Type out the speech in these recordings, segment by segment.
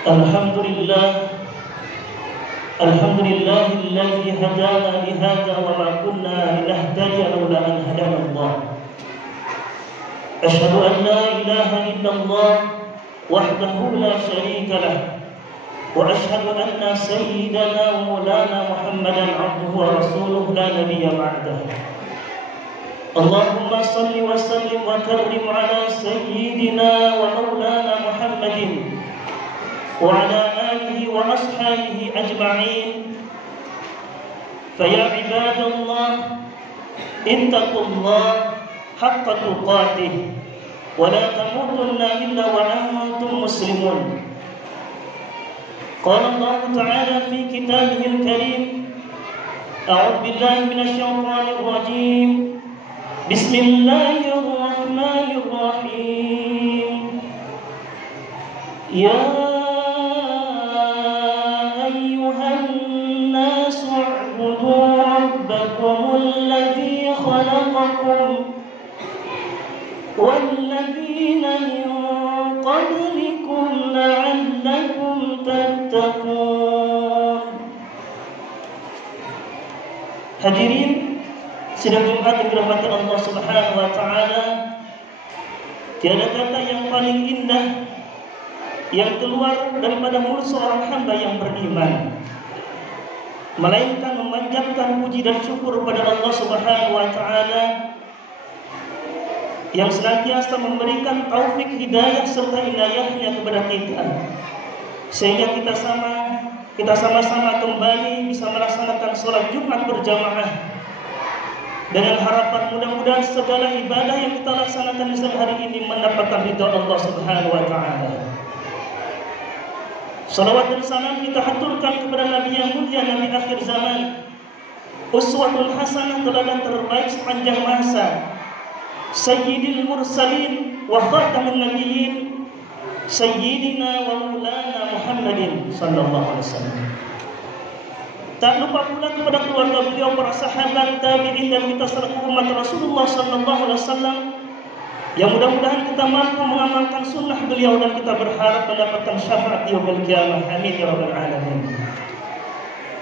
Alhamdulillah, alhamdulillahilladzi hadana li hadza wa ma kunna linahtadiya laula an hadana Allah. Asyhadu an la ilaha illallah wahdahu la syarika lah wa asyhadu anna sayyidana wa maulana Muhammadan abduhu wa rasuluhu la nabiyya ba'dahu. Allahumma salli wa sallim wa karrim ala sayyidina wa maulana Muhammadin wa ala alihi wa ashabihi ajma'in. Faya ibadallah, ittaqullah haqqa tuqatih wa la tamutunna illa wa antum muslimun. Qala Allah Ta'ala fi kitabihil karim, a'udzu billahi minasy syaithanir rajim. Bismillahirrahmanirrahim. Ya ayyuhan nasu u'budu rabbakumul ladzi khalaqakum walladzina min qablikum la'allakum tattaqun. Hadirin sidang Jumat yang dirahmati Allah Subhanahu wa taala, tiada kata yang paling indah yang keluar daripada mulut seorang hamba yang beriman melainkan memanjatkan puji dan syukur kepada Allah Subhanahu wa taala yang senantiasa memberikan taufik, hidayah serta inayahnya kepada kita, sehingga kita sama-sama kembali bisa melaksanakan sholat Jumat berjamaah dengan harapan mudah-mudahan segala ibadah yang kita laksanakan di hari ini mendapatkan ridha Allah Subhanahu wa taala. Salawat dan salam kita haturkan kepada Nabi yang mulia, Nabi akhir zaman, uswatul hasanah, teladan terbaik sepanjang masa, sayyidil mursalin wa khatamun nabiyyin, sayyidina wa maulana Muhammadin sallallahu alaihi wasallam. Tak lupa pula kepada keluarga beliau, para sahabat, tabi'in dan kita selaku umat Rasulullah sallallahu alaihi wasallam, yang mudah-mudahan kita mampu mengamalkan sunnah beliau dan kita berharap mendapatkan syafaat di yaumil qiyamah. Amin ya rabbal alamin.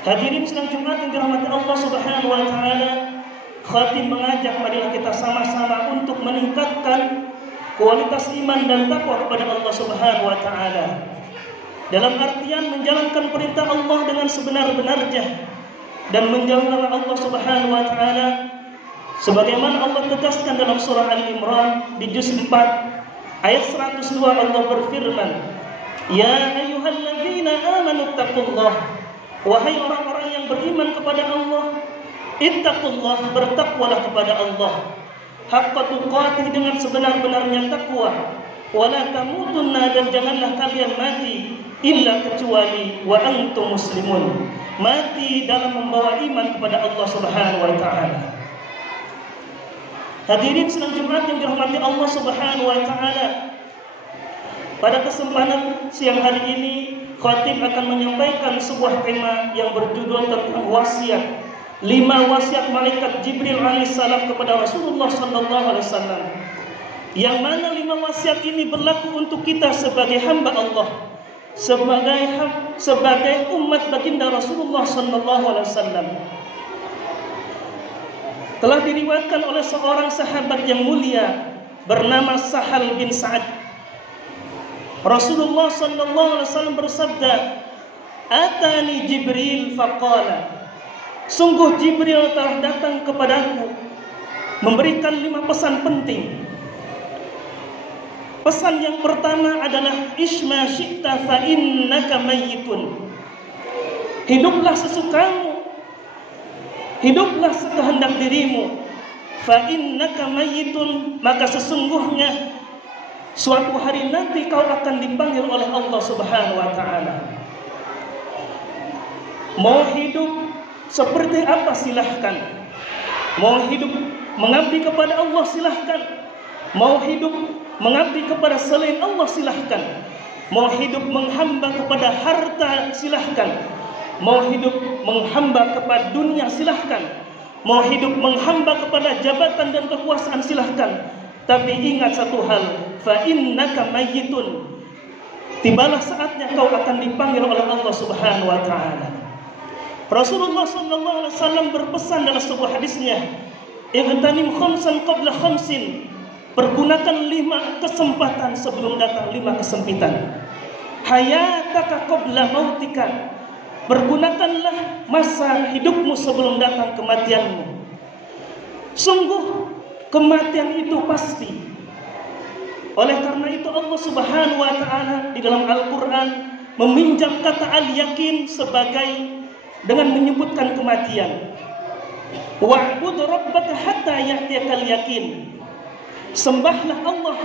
Hadirin sidang Jumat yang dirahmati Allah Subhanahu wa taala, khatib mengajak marilah kita sama-sama untuk meningkatkan kualitas iman dan takwa kepada Allah Subhanahu wa taala, dalam artian menjalankan perintah Allah dengan sebenar-benarnya dan menjauhi larangan Allah Subhanahu wa taala, sebagaimana Allah tegaskan dalam surah Al-Imran di juz 4 ayat 102. Allah berfirman, ya ayyuhalladzina amanu taqullah, wahai orang-orang yang beriman kepada Allah, ittaqullah, bertakwalah kepada Allah, haqqa tuqatih, dengan sebenar-benarnya takwa, wala tamutunna, dan janganlah kalian mati illa kecuali wa antum muslimun, mati dalam membawa iman kepada Allah Subhanahu wa taala. Hadirin sidang Jumat yang dirahmati Allah Subhanahu wa taala, pada kesempatan siang hari ini khatib akan menyampaikan sebuah tema yang berjudul tentang wasiat, 5 wasiat malaikat Jibril alaihissalam kepada Rasulullah sallallahu alaihi wasallam, yang mana 5 wasiat ini berlaku untuk kita sebagai hamba Allah, sebagai umat baginda Rasulullah sallallahu alaihi wasallam. Telah diriwayatkan oleh seorang sahabat yang mulia bernama Sahal bin Sa'ad. Rasulullah sallallahu alaihi wasallam bersabda, "Atani Jibril faqala." Sungguh Jibril telah datang kepadaku memberikan 5 pesan penting. Pesan yang pertama adalah isma syi'ta fa innaka mayyitun. Hiduplah sesukamu, hiduplah sekehendak dirimu. Fa innaka mayyitun, maka sesungguhnya suatu hari nanti kau akan dipanggil oleh Allah Subhanahu wa taala. Mau hidup seperti apa silahkan. Mau hidup mengabdi kepada Allah silahkan. Mau hidup mengabdi kepada selain Allah silahkan. Mau hidup menghamba kepada harta silahkan. Mau hidup menghamba kepada dunia silahkan. Mau hidup menghamba kepada jabatan dan kekuasaan silahkan. Tapi ingat satu hal, fa innaka mayyitun. tibalah saatnya kau akan dipanggil oleh Allah Subhanahu wa taala. Rasulullah sallallahu alaihi wasallam berpesan dalam sebuah hadisnya, "Igtanim khamsan qabla khamsin." Pergunakan 5 kesempatan sebelum datang 5 kesempitan. Hayataka qabla mautika. Pergunakanlah masa hidupmu sebelum datang kematianmu. Sungguh kematian itu pasti. Oleh karena itu Allah Subhanahu wa taala di dalam Al-Qur'an meminjam kata al-yakin sebagai dengan menyebutkan kematian. Wa'bud rabbaka hatta ya'tiyakal yakin. Sembahlah Allah,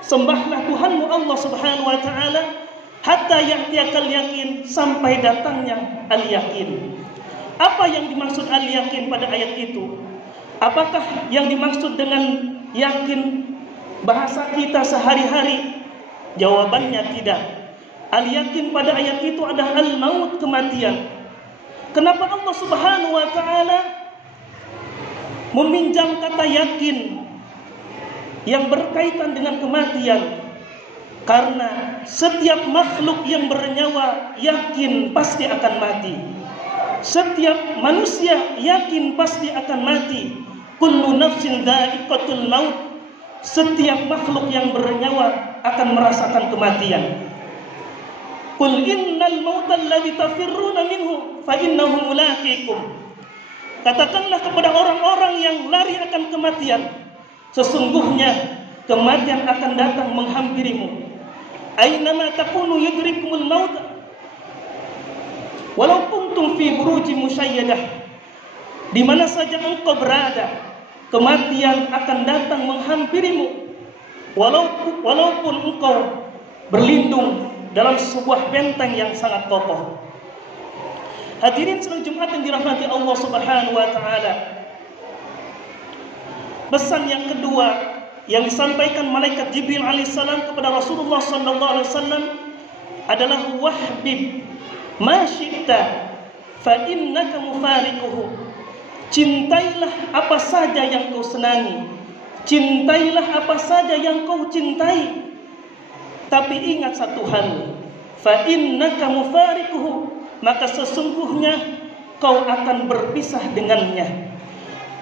sembahlah Tuhanmu Allah Subhanahu wa taala hatta ya'tiyakal yakin, sampai datangnya al-yakin. Apa yang dimaksud al-yakin pada ayat itu? Apakah yang dimaksud dengan yakin bahasa kita sehari-hari? Jawabannya tidak. Al-yakin pada ayat itu adalah al-maut, kematian. Kenapa Allah Subhanahu wa taala meminjam kata yakin yang berkaitan dengan kematian? Karena setiap makhluk yang bernyawa yakin pasti akan mati. Setiap manusia yakin pasti akan mati. Kullu nafsin dha'iqatul maut. Setiap makhluk yang bernyawa akan merasakan kematian. Qul innal mautal ladzi tafirruna minhu fa innahu mulaqikum. Katakanlah kepada orang-orang yang lari akan kematian, sesungguhnya kematian akan datang menghampirimu. Ainama takunu yudrikumul maut walau kuntum fi burujin musyayyadah. Di mana saja engkau berada, kematian akan datang menghampirimu, walaupun engkau berlindung dalam sebuah benteng yang sangat kokoh. Hadirin sidang Jumat yang dirahmati Allah Subhanahu wa taala. Pesan yang kedua yang disampaikan malaikat Jibril alaihissalam kepada Rasulullah sallallahu alaihi wasallam adalah wahbib ma syi'ta fa innaka mufariquhu. Cintailah apa saja yang kau senangi, cintailah apa saja yang kau cintai. Tapi ingat satu hal, fa innaka mufariquhu, maka sesungguhnya kau akan berpisah dengannya.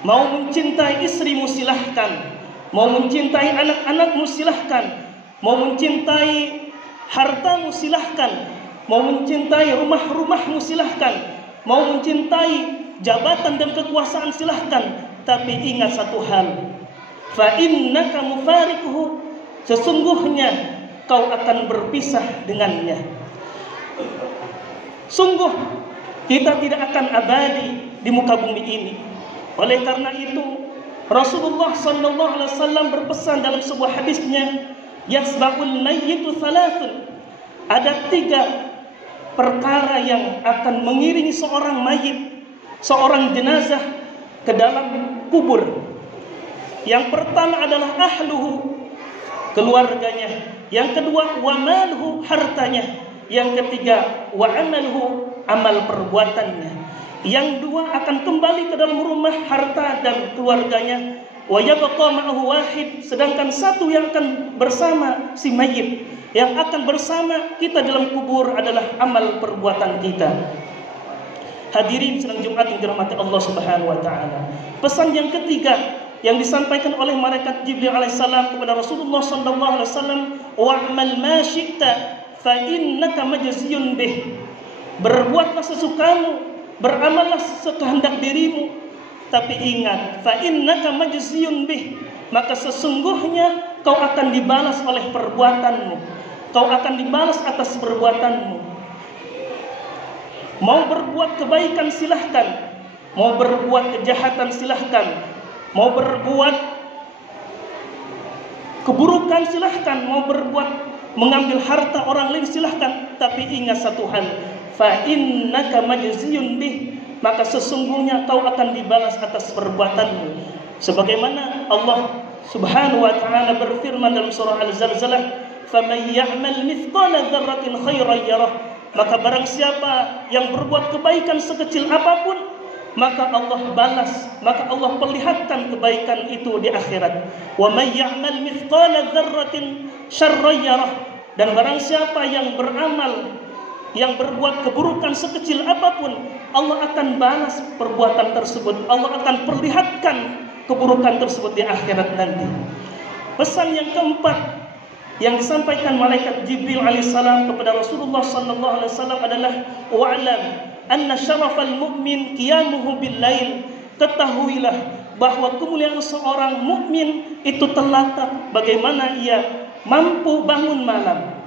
Mau mencintai istrimu silahkan, mau mencintai anak-anakmu silahkan, mau mencintai hartamu silahkan, mau mencintai rumah-rumahmu silahkan, mau mencintai jabatan dan kekuasaan silahkan. Tapi ingat satu hal, fa innaka mufariquhu, sesungguhnya kau akan berpisah dengannya. Sungguh kita tidak akan abadi di muka bumi ini. Oleh karena itu Rasulullah sallallahu alaihi wasallam berpesan dalam sebuah hadisnya, yasbaqul mayyitu thalathun. Ada 3 perkara yang akan mengiringi seorang mayit, seorang jenazah ke dalam kubur. Yang pertama adalah ahluhu, keluarganya. Yang kedua wa malhu, hartanya. Yang ketiga wa amaluhu, amal perbuatannya. Yang dua akan kembali ke dalam rumah, harta dan keluarganya. Wa yabqa ma'ahu wahid, sedangkan satu yang akan bersama si mayit, yang akan bersama kita dalam kubur adalah amal perbuatan kita. Hadirin sidang Jumat yang dirahmati Allah Subhanahu wa taala. Pesan yang ketiga yang disampaikan oleh malaikat Jibril alaihissalam kepada Rasulullah sallallahu alaihi wasallam, wa'mal ma syi'ta fa innaka majziyun bih. Berbuatlah sesukamu, beramallah sekehendak dirimu, tapi ingat, fa innaka majziyun bih, maka sesungguhnya kau akan dibalas oleh perbuatanmu. Kau akan dibalas atas perbuatanmu. Mau berbuat kebaikan silahkan, mau berbuat kejahatan silahkan, mau berbuat keburukan silahkan, mau berbuat mengambil harta orang lain silahkan. Tapi ingat satu hal, fa innaka majziyun bih, maka sesungguhnya kau akan dibalas atas perbuatanmu. Sebagaimana Allah Subhanahu wa taala berfirman dalam surah Al-Zalzalah, faman ya'mal mithqala dzarratin khairan yarah. Maka barang siapa yang berbuat kebaikan sekecil apapun, maka Allah balas, maka Allah perlihatkan kebaikan itu di akhirat. Wa may ya'mal mithqala dzarratin syarran yarah. Dan barang siapa yang beramal, yang berbuat keburukan sekecil apapun, Allah akan balas perbuatan tersebut. Allah akan perlihatkan keburukan tersebut di akhirat nanti. Pesan yang keempat yang disampaikan malaikat Jibril alaihissalam kepada Rasulullah sallallahu alaihi wasallam adalah wa'lam anna syarafal mu'min qiyamuhu bil lail. Ketahuilah bahwa kemuliaan seorang mukmin itu terletak bagaimana ia mampu bangun malam,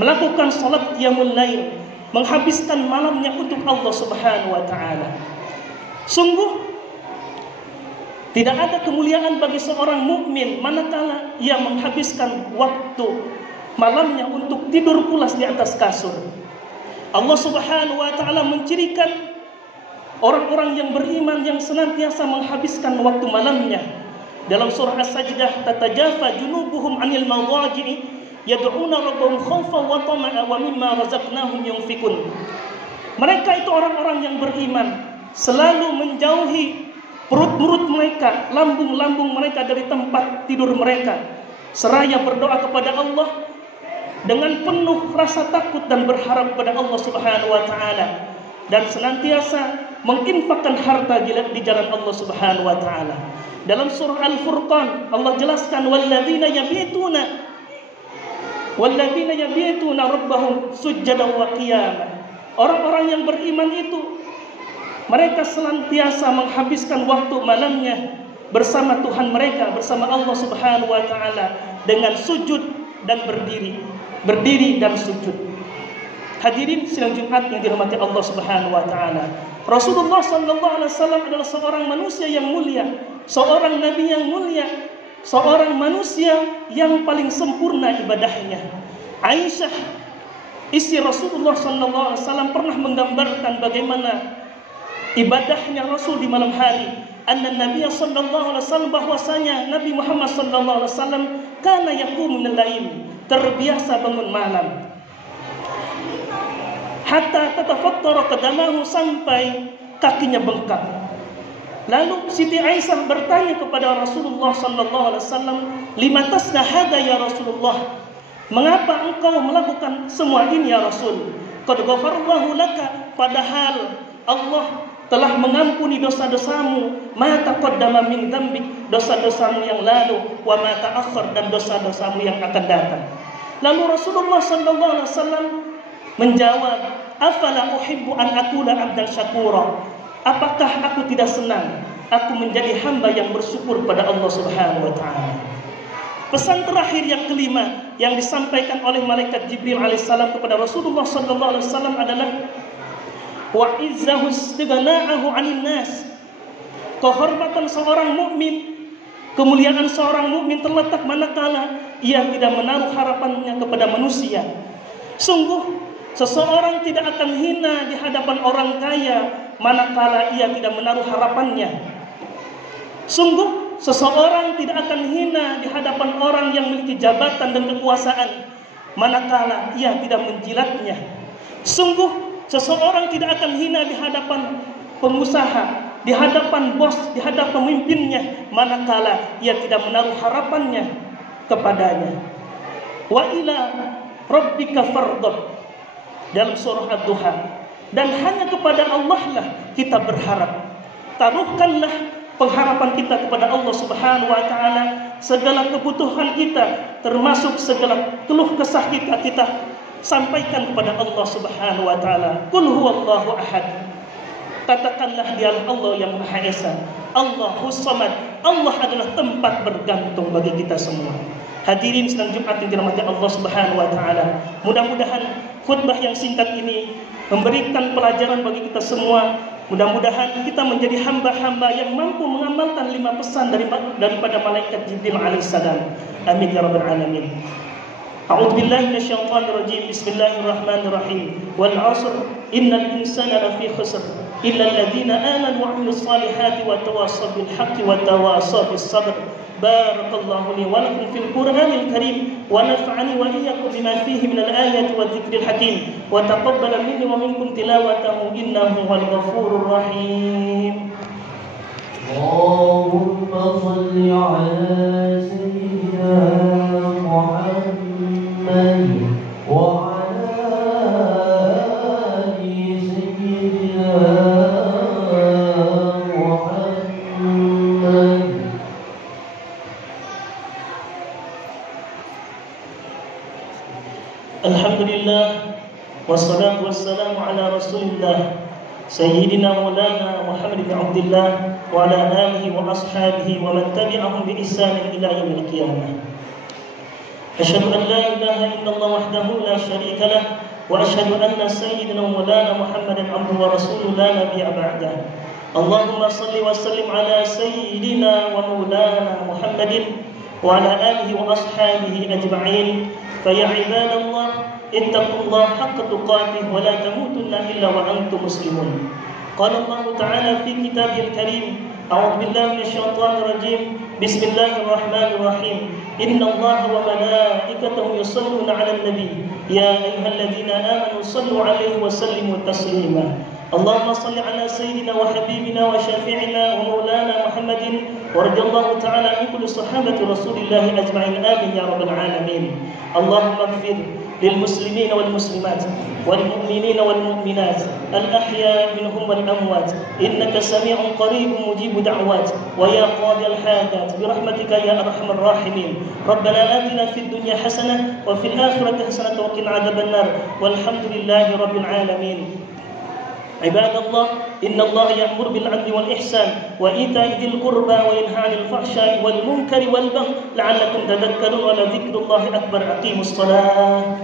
melakukan salat qiyamul lail, menghabiskan malamnya untuk Allah Subhanahu wa taala. Sungguh tidak ada kemuliaan bagi seorang mukmin manakala ia menghabiskan waktu malamnya untuk tidur pulas di atas kasur. Allah Subhanahu wa taala mencirikan orang-orang yang beriman yang senantiasa menghabiskan waktu malamnya. Dalam surah As-Sajdah, tatajafa junubuhum 'anil madaji'i yad'una rabbahum khaufan wa tama'a wa mimma razaqnahum yunfikun. Mereka itu orang-orang yang beriman, selalu menjauhi perut-perut mereka, lambung-lambung mereka dari tempat tidur mereka, seraya berdoa kepada Allah dengan penuh rasa takut dan berharap kepada Allah Subhanahu wa taala, dan senantiasa menginfakkan harta di jalan Allah Subhanahu wa taala. Dalam surah Al-Furqan Allah jelaskan walladzina yabituna rabbahum sujjadan wa qiyama. Orang-orang yang beriman itu mereka senantiasa menghabiskan waktu malamnya bersama Tuhan mereka, bersama Allah Subhanahu wa taala dengan sujud dan berdiri dan sujud. Hadirin sidang Jumat yang dirahmati Allah Subhanahu wa taala. Rasulullah sallallahu alaihi wasallam adalah seorang manusia yang mulia, seorang nabi yang mulia, seorang manusia yang paling sempurna ibadahnya. Aisyah, istri Rasulullah sallallahu alaihi wasallam, pernah menggambarkan bagaimana ibadahnya Rasul di malam hari. Anna Nabi sallallahu alaihi wasallam, bahwasanya Nabi Muhammad sallallahu alaihi wasallam kana yaqumu minal lail, terbiasa bangun malam. Hatta tatafattara qadamahu, sampai kakinya bengkak. Lalu Siti Aisyah bertanya kepada Rasulullah sallallahu alaihi wasallam, "Lima tasna hada ya Rasulullah?" Mengapa engkau melakukan semua ini ya Rasul? Qad ghafarallahu laka, padahal Allah telah mengampuni dosa-dosamu, ma taqaddama min dzambik, dosa-dosamu yang lalu, wa ma ta'akhkhar, dan dosa-dosamu yang akan datang. Lalu Rasulullah sallallahu alaihi wasallam menjawab, afala uhibbu an akuna abdan syakura, apakah aku tidak senang aku menjadi hamba yang bersyukur pada Allah Subhanahu wa taala. Pesan terakhir yang kelima yang disampaikan oleh malaikat Jibril alaihissalam kepada Rasulullah sallallahu alaihi wasallam adalah wa izzahu istighna'ahu 'anil nas. Kehormatan seorang mukmin, kemuliaan seorang mukmin terletak manakala ia tidak menaruh harapannya kepada manusia. Sungguh seseorang tidak akan hina di hadapan orang kaya manakala ia tidak menaruh harapannya. Sungguh seseorang tidak akan hina di hadapan orang yang memiliki jabatan dan kekuasaan manakala ia tidak menjilatnya. Sungguh seseorang tidak akan hina di hadapan pengusaha, di hadapan bos, di hadapan pemimpinnya manakala ia tidak menaruh harapannya kepadanya. Wa ila rabbika farghab, dalam surah Ad-Duha, dan hanya kepada Allah lah kita berharap. Taruhkanlah pengharapan kita kepada Allah Subhanahu wa taala. Segala kebutuhan kita, termasuk segala keluh kesah kita sampaikan kepada Allah Subhanahu wa taala. Qul huwallahu ahad. Katakanlah dialah Allah yang Maha Esa, Allahus Samad. Allah adalah tempat bergantung bagi kita semua. Hadirin sidang Jumat yang dirahmati Allah Subhanahu wa taala. Mudah-mudahan khutbah yang singkat ini memberikan pelajaran bagi kita semua. Mudah-mudahan kita menjadi hamba-hamba yang mampu mengamalkan 5 pesan daripada malaikat Jibril alaihissalam. Amin ya rabbal alamin. A'udzu billahi minasyaitonir rajim. Bismillahirrahmanirrahim. Wal 'ashr innal insana lafi khusr illa alladziina aamanu wa 'amilus salihati wa tawassaw bil haqqi wa tawassaw bis sabr. Barakallahu li wa lakum fil Qur'anil Karim wa nafa'ani wa iyyakum bima fihi minal ayati wadh-dhikril hakim wa taqabbala minni wa minkum tilawatahu innahu wal ghafurur rahim. Allahumma shalli ala sayyidina Muhammad Alhamdulillah wassalatu wassalamu ala Rasulillah Sayyidina Maulana Muhammad bin Abdullah wa ala alihi wa ashabihi wa man tabi'ahum bi ihsanin ila yaumil qiyamah. Asyhadu an la ilaha illallah wahdahu la syarika lah wa asyhadu anna sayyidina Maulana Muhammadan abduhu wa rasuluhu la nabiyya ba'dah. Allahumma salli wa sallim ala sayyidina wa maulana Muhammadin wa ala alihi wa ashabihi ajma'in. فيا عباد الله اتقوا الله حق تقاته ولا تموتن إلا وأنتم مسلمون. قال الله تعالى في كتابه الكريم أعوذ بالله من الشيطان الرجيم بسم الله الرحمن الرحيم إن الله وملائكته يصلون على النبي يا أيها الذين آمنوا صلوا عليه وسلموا تسليما. اللهم صل على سيدنا وحبيبنا وشافعنا ومولانا محمد ورضي الله تعالى عن كل صحابة رسول الله أجمعين آمين يا رب العالمين. اللهم اغفر للمسلمين والمسلمات والمؤمنين والمؤمنات الأحياء منهم والأموات إنك سميع قريب مجيب دعوات ويا قاضي الحاجات برحمتك يا أرحم الراحمين. ربنا آتنا في الدنيا حسنة وفي الآخرة حسنة وقنا عذاب النار والحمد لله رب العالمين. عباد الله إن الله يأمر بالعدل والإحسان وإيتاء ذي القربى وينهى عن الفحشاء والمنكر والبغي لعلكم تذكرون ولذكر الله أكبر. أقيموا الصلاة.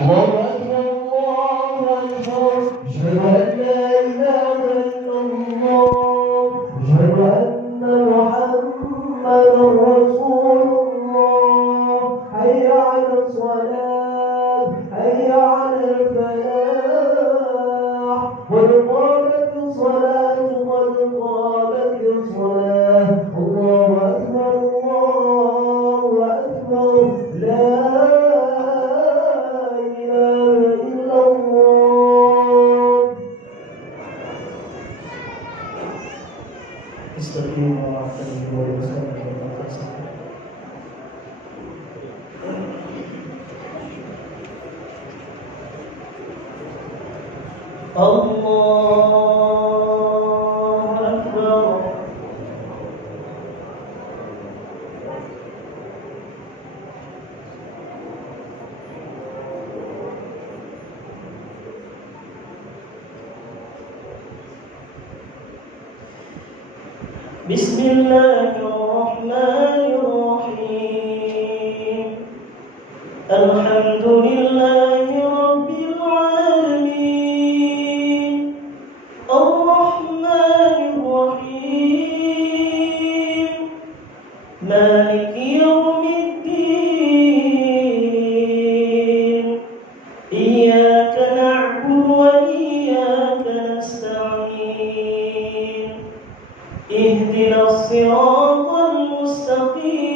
الله أكبر الله أكبر أشهد أن لا إله إلا الله أشهد أن محمدا رسول الله. حي على الصلاة حي على الفلاح قد قامت الصلاة قد قامت الصلاة. الله أكبر الله أكبر لا إله إلا الله. استقيموا واعتدلوا وسلموا تسليما. الله أكبر. بسم الله الرحمن الرحيم الحمد لله رب العالمين الرحمن الرحيم مالك يوم الدين إياك نعبد وإياك نستعين اهدنا الصراط المستقيم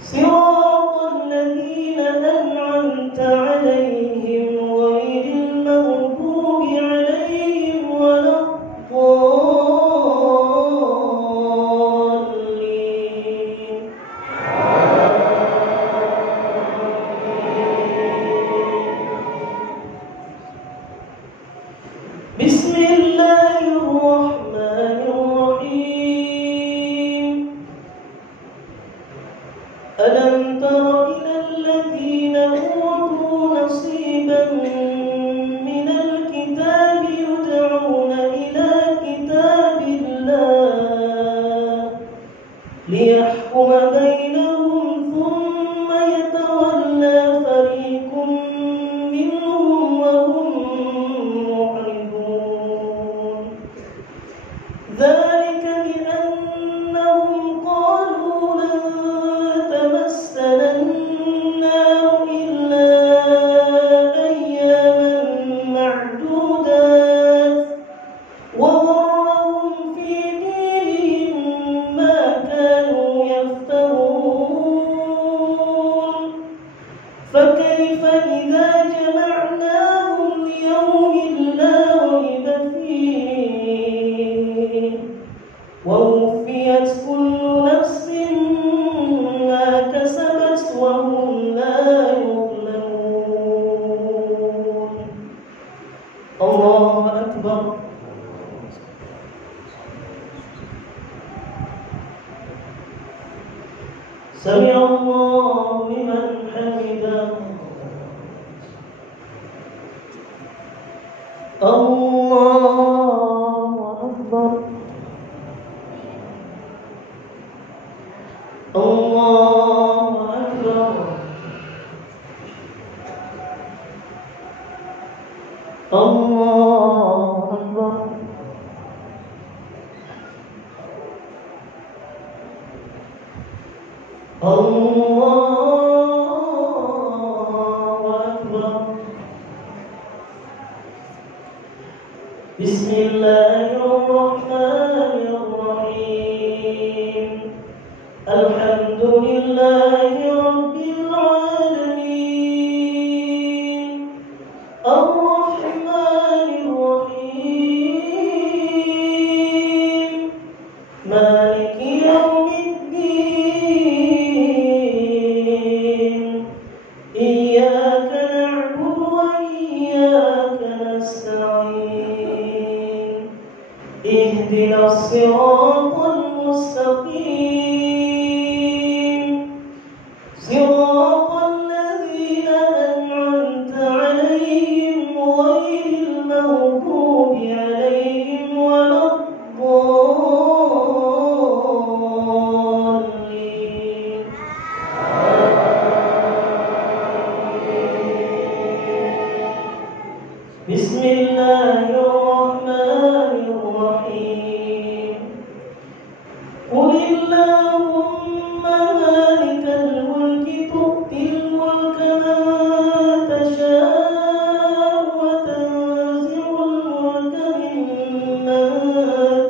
صراط الذين أنعمت عليهم غير المغضوب عليهم ولا الضالين. بسم الله الرحمن الرحيم ألم تر إلى الذين أوتوا نصيبا من الكتاب يدعون إلى كتاب الله ليحكم بينهم ثم يتولى فريق منهم وهم معرضون ذلك بأنهم قالوا لن تمسنا النار إلا أياما معدودات وغرهم في دينهم ما كانوا يفترون سمع الله لمن حمده الله أكبر الله أكبر الله أكبر الله أكبر بسم الله الرحمن الرحيم الحمد لله رب العالمين الرحمن الرحيم مالك يوم الدين إياك نعبد وإياك نستعين اهدنا الصراط المستقيم صراط الذين أنعمت عليهم غير المغضوب عليهم ولا الضالين بسم الله الرحمن الرحيم قل اللهم مالك الملك تؤتي الملك من تشاء وتنزع الملك ممن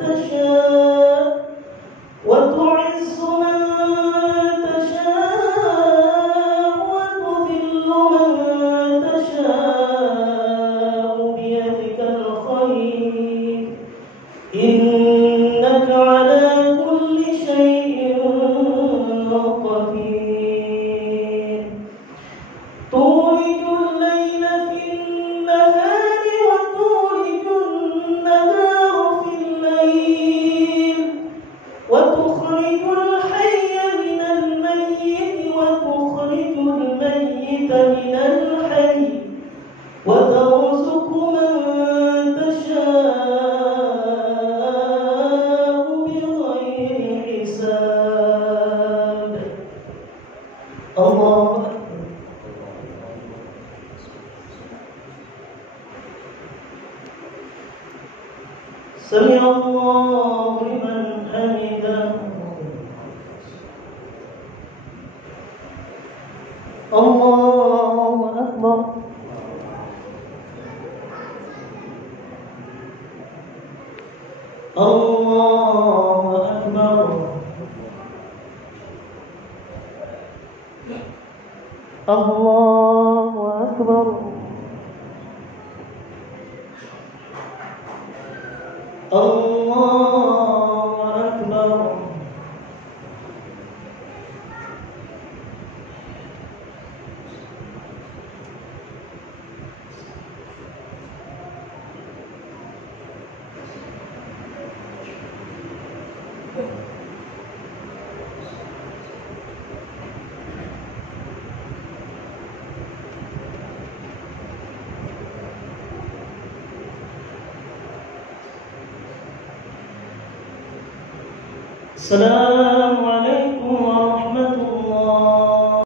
تشاء وتعز من تشاء وتذل من تشاء بيدك الخير إنك على كل شيء قدير تولج الليل في النهار وتولج النهار في الليل وتخرج الحي من الميت وتخرج الميت من الحي وترزق من تشاء بغير حساب الله أكبر سمع الله لمن حمده الله أكبر الله أكبر الله أكبر الله أكبر السلام عليكم